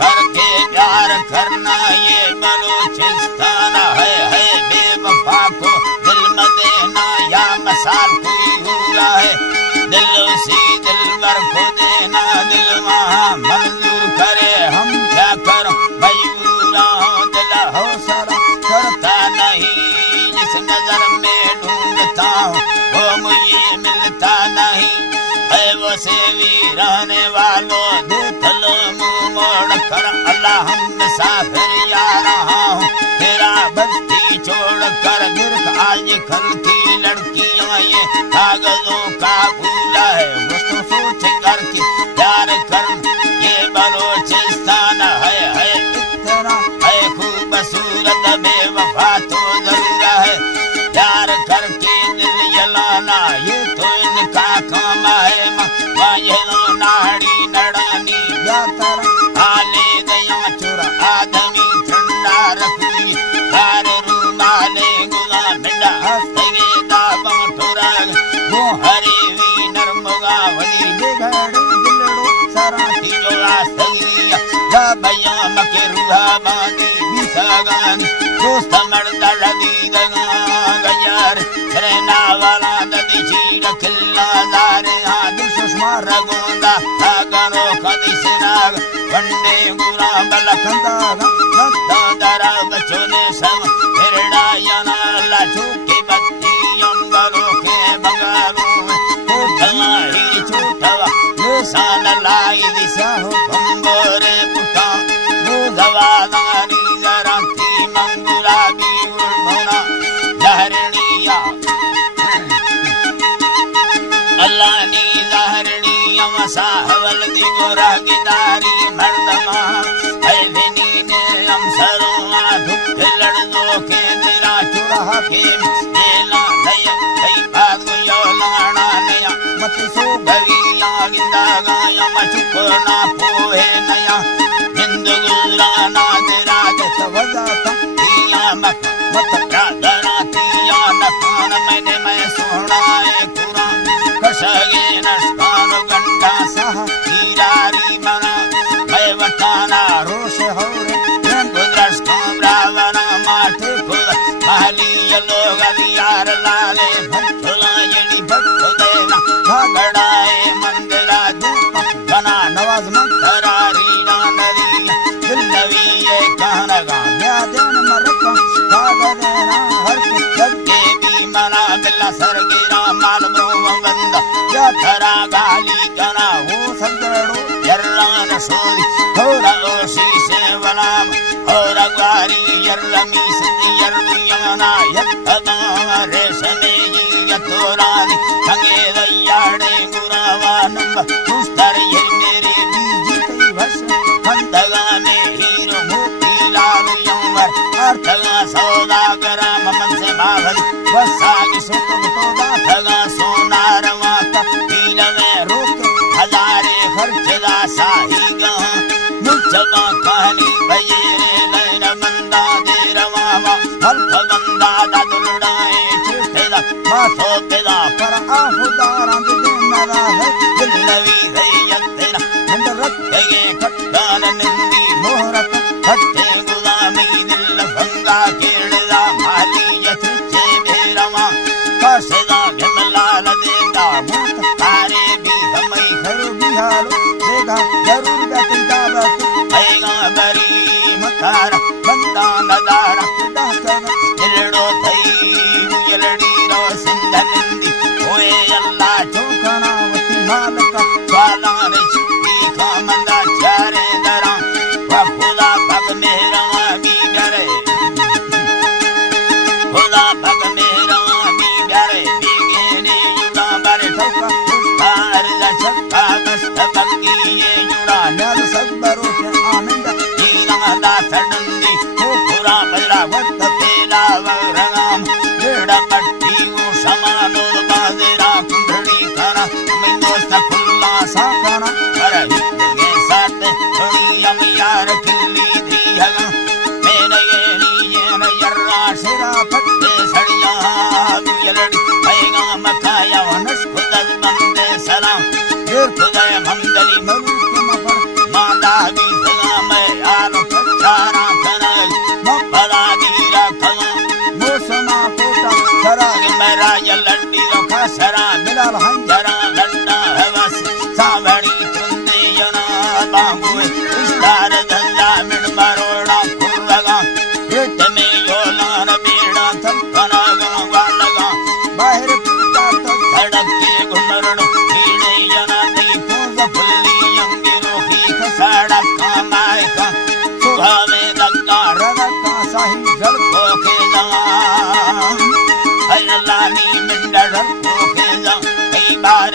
करके प्यार करना ये बलूचिस्तान है बेवफा को दिल में देना या मसाल कोई हुआ है दिल उसी दिलबर को देना दिल वहाँ मंजूर करे हम क्या करो मजबूरा दिल हौसला करता नहीं जिस नजर में ढूंढता हूँ वो मुझे मिलता नहीं है वो सेवी रहने वालों देख लो मुँह मोड़ कर अल्लाह हम मुसाफिर जा रहा हूँ तेरा बस्ती छोड़ कर गिर आज कल की लड़कियाँ ये कागजों का भूला है मुझको सोच करके प्यार कर ये बलूचिस्तान है इतना है खूबसूरत बेवफा तो जरूर है प्यार करके दिल जलाना ये तो इनका काम है वायलो नाड़ी नड़ानी यात्रा आले दया चुरा आदमी ठंडा रखी तार रूमाले गुला मिंडा हस्तगे दाबा ठुरा वो हरे वी नरमगा वली बिगड़ दिलड़ो सारा जो रास्तगी दबया मके रूहा बांधी बिसागान दोस्त मर्दा लदी दगा गयार रहना वाला नदी चीड़ खिल्ला दारे दिल सुषमा रगोंदा सागरो कदी सिनाग वंडे गुरा बलखंदा नत्ता दरा बचोने सम फिरड़ा याना ला चुके बत्ती यंगरो के बंगारू कोठला ही छूटवा निशान लाई दिशा हो बंगोरे पुटा बुधवादानी जराती मंगुला भी उड़ना लहरनिया अल्लाह नी लहरनी अमसा हवल दी गोरा गिदारी मर्दमा ऐलनी ने अमसरों धुक लड़दो के दिरा चुरा के देला नया कई बात यो लाना नया मत सो गरिया गिंदा गाया मचुको ना पोहे नया हिंद गुजराना तेरा के सवजा तिया मत राधना तिया नखान मैंने मैं सोना है कुरान कशगे नस्कान गंडा सह हीरारी मना मैं वटाना रोश होरे गुजरास्तान रावना माथे खुद महली लोग अलियार लाले भक्तला यड़ी भक्त देना भगड़ाए मंदिरा धूप बना नवाज मंतरा रीना नदी दिल्लवी ये कहना गा ब्यादन मरका कागा देना हर के भी मना बिल्ला सरगीरा माल ब्रोम बंदा यात्रा गाली कना वो संदड़ो यर्रान सोदी थोड़ा ओशी से वनाम और अगवारी यर्रमी सिद्धि यर्दियाना यत्तदा रेशने यतोरानी संगे दयाड़े गुरावानम तुस्तर ये मेरे बीजी कई भस खंडगा में हीरो मोती लाल यंवर अर्थगा सौदागरा ममन से मावली वसागी सुतुम तो दाथगा सोनारवा का पील में रुक हजारे खर्चदा साहिगा मुझबा कहानी भयेरे नैन मंदा दे रवावा हल्क गंदा दा दुलड़ाए चिठदा माथो पेदा पर आहुदारां दिनरा है दिलवी गयतेरा मंद रत्ते कट्टान निंदी मोहरत हट्टे गुलामी दिल भंगा केड़दा माली यथचे बेरवा कसदा गमलाल देदा मूत तारे भी हमई खरु बिहालो देगा जरूर बेटा बात आएगा बरी बिलाल हंजरा गन्ना हवस सावड़ी तुंदेयना बांगुए स्टार धल्ला मिड मरोड़ा कुर्रगा पेट में योलान बेड़ा थपना गवालगा बाहर पूजा तो सड़क के घुमरण कीड़े यना दी फूज फुल्ली अंगिरो की खसाड़ा कमाए का सुहावे गंगा रगत का साहिल जल को के जवान हल्लानी मिंडर को के जवान कई बार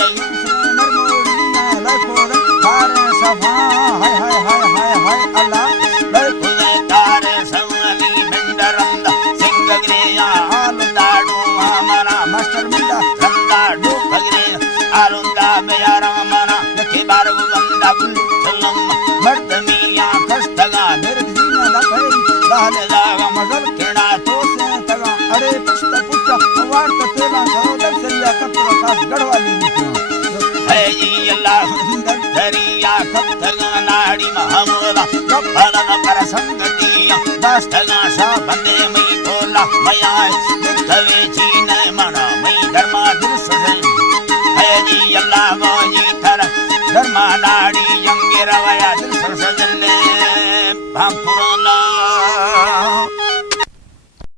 नरमोड़िया लखोर तारे सफा हाय हाय हाय हाय हाय अल्लाह खुदे तारे सवनी मिंडरंदा सिंह ग्रेया आल दाडू हमारा मास्टर मिंडा रंदा डू पगरे आलुंदा बेयारा मना के बार वंदा गुल सलम मर्द मिया खस्तगा निर्जीना लखरी दाल दागा मगल केड़ा तो से तगा अरे पुष्ट पुष्ट वार्त तेला सरोदर सरिया कपड़ा खास गढ़वाली नीतियों है जी अल्लाह दरिया खतगा नाड़ी महमूला कपला पर संगतिया दास्तगा सा बंदे मई बोला मया दिखवे चीन मना मई धर्मा दुसरे है जी अल्लाह मोजी थर धर्मा नाड़ी यंगे रवया दुसरे भापुरला